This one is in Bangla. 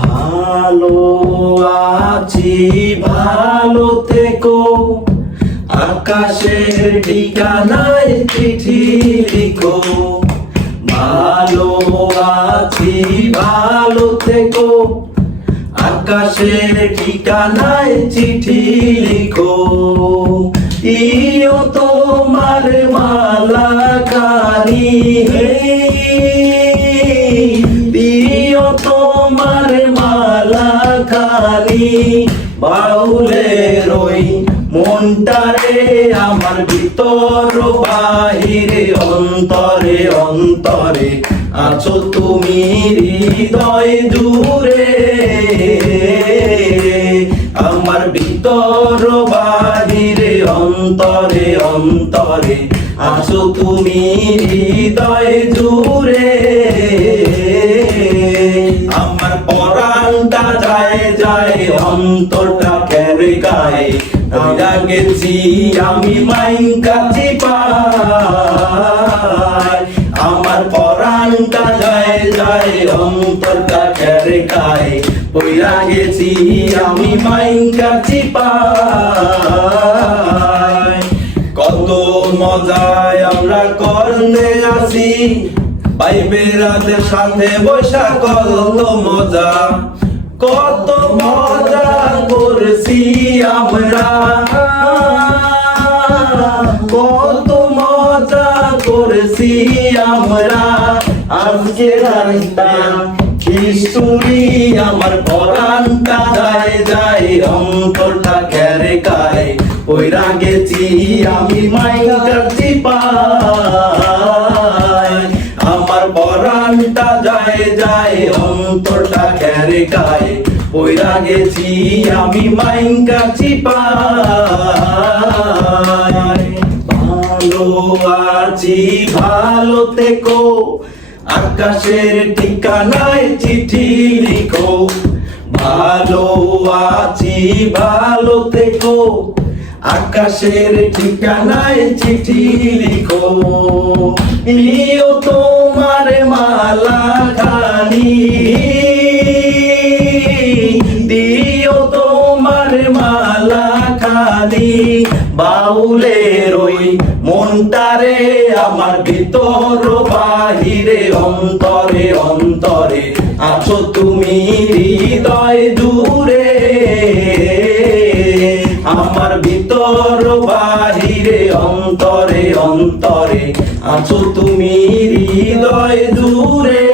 ভালো আছি ভালো থেকো, আকাশের ঠিকানায় চিঠি লিখো। ভালো আছি ভালো থেকো, আকাশের ঠিকানায় চিঠি লিখো। ইও তোমার মালাকারি হে, ইও তোমার মালাকারি। বাউলের ওই মনটারে আমার ভিতর বাহিরে অন্তরে অন্তরে আছো তুমি হৃদয় জুড়ে। আমার ভিতর বাহিরে অন্তরে অন্তরে আছো তুমি হৃদয় জুড়ে। আমার পরাণটা যায় যায় অন্তরটা কেড়ে গায়ে, ওইরা গেছি আমি মাইনকা চিপায়। আমার পরাণটা যায় যায় অন্তরটা কেড়ে গায়ে, ওইরা গেছি আমি মাইনকা চিপায়। কত মজায় আমরা করতে আসি, ভাইবেরাদের সাথে বসা কত মজা, কত মজা করছি আমরা, কত মজা করছি আমরা। আজকে রাতটা কিশোরী আমার পরাণটা যায় যায় অন্তরটা কেড়ে গায়ে, ওইরা গেছি আমি মাইনকা চিপায়। আমার পরাণটা যায় যায় অন্তরটা কেড়ে গায়ে, ওইরা গেছি আমি মাইনকা চিপায়। ভালো আছি ভালো থেকো, আকাশের ঠিকানায় চিঠি লিখো। ভালো আছি ভালো থেকো, আকাশের ঠিকানায় চিঠি লিখো। ইও তোমার মালাকারি, দিও তোমার মালাকারি। বাউলের ওই মনটারে আমার ভিতর বাহিরে অন্তরে অন্তরে আছো তুমি হৃদয় জুড়ে। আমার ভিতর বাহিরে অন্তরে অন্তরে আছো তুমি হৃদয় জুড়ে।